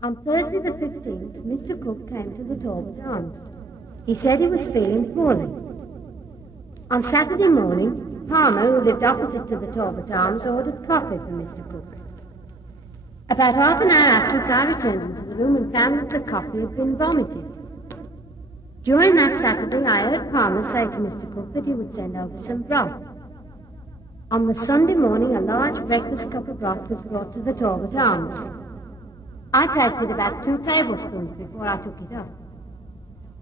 On Thursday the 15th, Mr. Cook came to the Talbot Arms. He said he was feeling poorly. On Saturday morning, Palmer, who lived opposite to the Talbot Arms, ordered coffee for Mr. Cook. About half an hour afterwards, I returned into the room and found that the coffee had been vomited. During that Saturday, I heard Palmer say to Mr. Cook that he would send over some broth. On the Sunday morning, a large breakfast cup of broth was brought to the Talbot Arms. I tasted about 2 tablespoons before I took it up.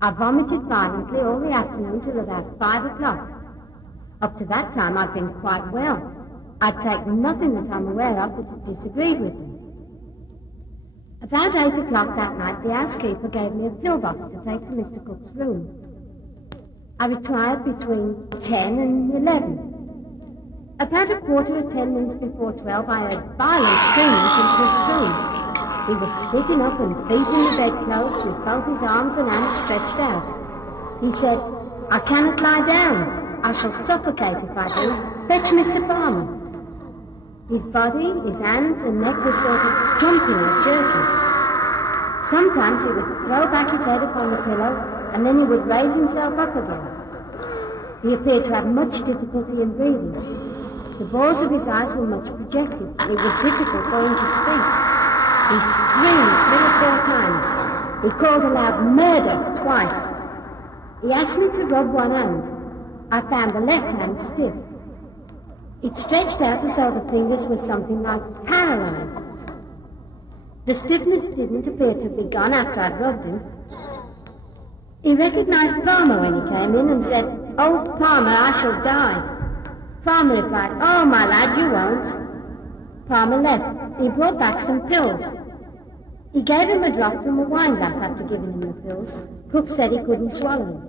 I vomited violently all the afternoon till about 5 o'clock. Up to that time, I'd been quite well. I'd taken nothing that I'm aware of that had disagreed with me. About 8 o'clock that night, the housekeeper gave me a pillbox to take to Mr. Cook's room. I retired between 10 and 11. About a quarter of 10 minutes before 12, I heard violent screaming from Cook's room. He was sitting up and beating the bedclothes with both his arms and hands stretched out. He said, "I cannot lie down. I shall suffocate if I do. Fetch Mr. Palmer." His body, his hands and neck were sort of jumping or jerking. Sometimes he would throw back his head upon the pillow and then he would raise himself up again. He appeared to have much difficulty in breathing. The balls of his eyes were much projected and it was difficult for him to speak. He screamed 3 or 4 times. He called aloud, "Murder," twice. He asked me to rub one hand. I found the left hand stiff. It stretched out as though the fingers were something like paralyzed. The stiffness didn't appear to be gone after I'd rubbed him. He recognized Palmer when he came in and said, "Oh, Palmer, I shall die." Palmer replied, "Oh, my lad, you won't." Palmer left. He brought back some pills. He gave him a drop from a wine glass after giving him the pills. Cook said he couldn't swallow them.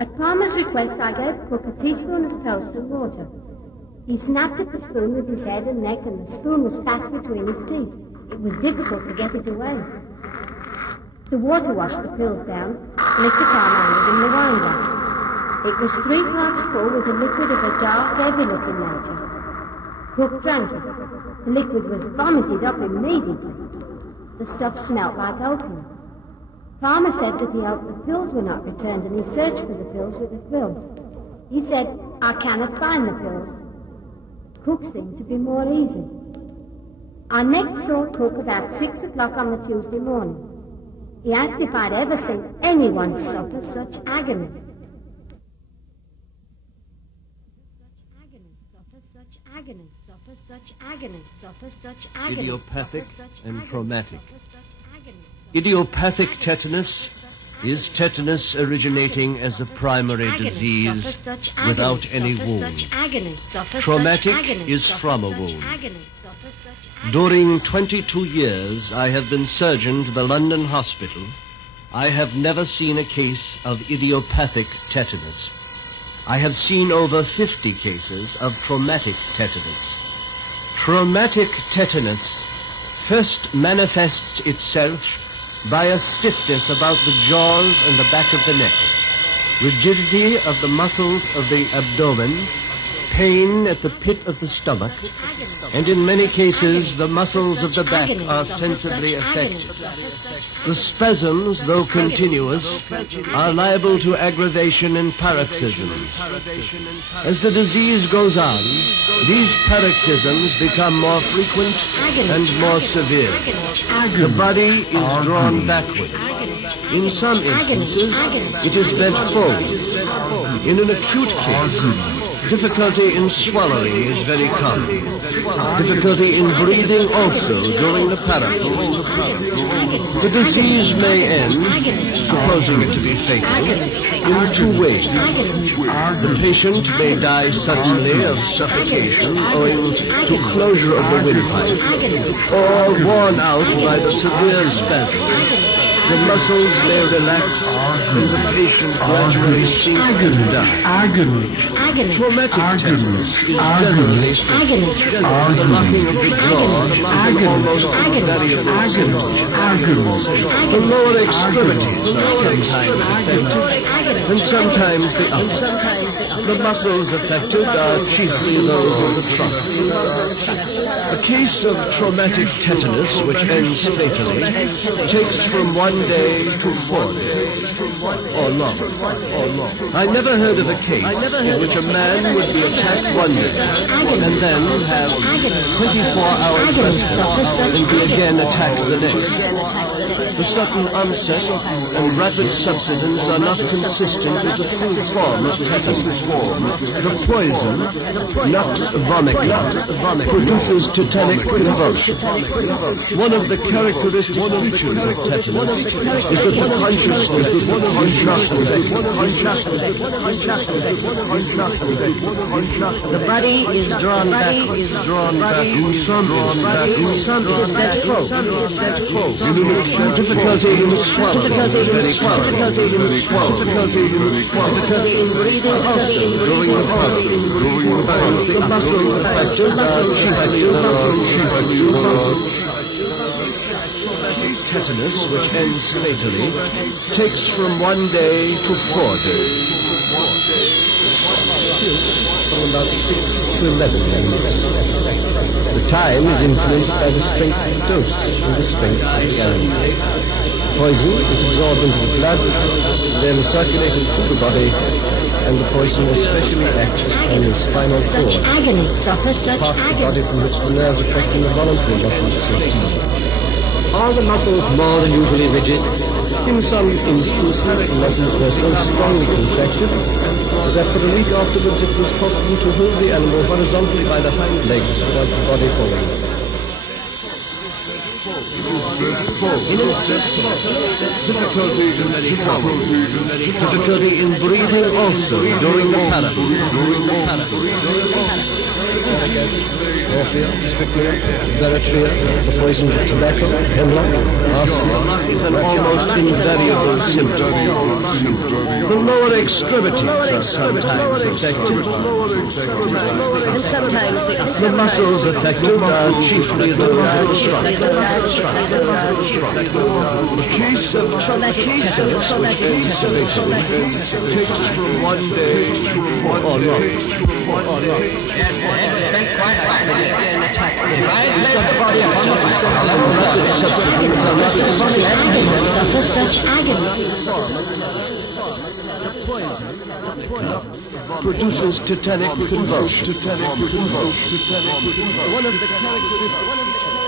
At Palmer's request, I gave Cook a teaspoon of toast and water. He snapped at the spoon with his head and neck, and the spoon was fast between his teeth. It was difficult to get it away. The water washed the pills down. Mr. Palmer handed him the wine glass. It was 3 parts full with a liquid of a dark, heavy-looking nature. Cook drank it. The liquid was vomited up immediately. The stuff smelt like opium. Palmer said that he hoped the pills were not returned, and he searched for the pills with a thrill. He said, "I cannot find the pills." Cook seemed to be more easy. I next saw Cook about 6 o'clock on the Tuesday morning. He asked if I'd ever seen anyone suffer such agony. Idiopathic and traumatic. Idiopathic tetanus is tetanus originating as a primary disease without any wound. Traumatic is from a wound. During 22 years I have been surgeon to the London hospital. I have never seen a case of idiopathic tetanus. I have seen over 50 cases of traumatic tetanus. Traumatic tetanus first manifests itself by a stiffness about the jaws and the back of the neck, rigidity of the muscles of the abdomen, pain at the pit of the stomach, and in many cases the muscles of the back are sensibly affected. The spasms, though continuous, are liable to aggravation and paroxysm. As the disease goes on, these paroxysms become more frequent and more severe. The body is drawn backward. In some instances, it is bent forward. In an acute case, difficulty in swallowing is very common. Difficulty in breathing also during the paroxysm. The disease may end, supposing it to be fatal, in 2 ways. The patient may die suddenly of suffocation owing to closure of the windpipe, or worn out by the severe spasm. The muscles may relax and the patient gradually sink and die. Traumatic tetanus is generally the knocking of the jaw, almost invariable symptoms. The lower extremities are sometimes affected, and sometimes the upper. The muscles affected are chiefly those of the trunk. A case of traumatic tetanus, which ends fatally, takes from 1 day to 4 days, or longer. I never heard of a case in which a man would be attacked 1 day, and then have 24 hours respite, and be again attacked the next. The sudden onset and rapid subsidence are not consistent with the full form of tetanus. The poison, Vomica, produces tetanic convulsion. One of the characteristic features of tetanus is that the consciousness is not affected. The body is drawn back. Difficulty in swallowing. Difficulty in breathing also during the pause. The muscles affected are chiefly tetanus, which ends fatally, takes from 1 day to 4 days. From about 6 to 11 minutes. The time is influenced by the strength of the dose and the strength of the animal. Poison is absorbed into the blood, then circulated through the body, and the poison especially acts on the spinal cord, part of the body from which the nerves affecting the voluntary muscles proceed. Are the muscles more than usually rigid? In some instances, the muscles were so strongly contracted that for a week afterwards it was possible to hold the animal horizontally by the hind legs without the body falling. Difficulty in breathing also during the morphia, strychnia, veratria, the poisons of tobacco, hemlock, asthma is an almost invariable symptom. The lower extremities are sometimes affected, and sometimes the muscles affected are chiefly those of the trunk. The case of traumatic tetanus takes from 1 day or longer. Produces tetanic convulsion. One of the characteristics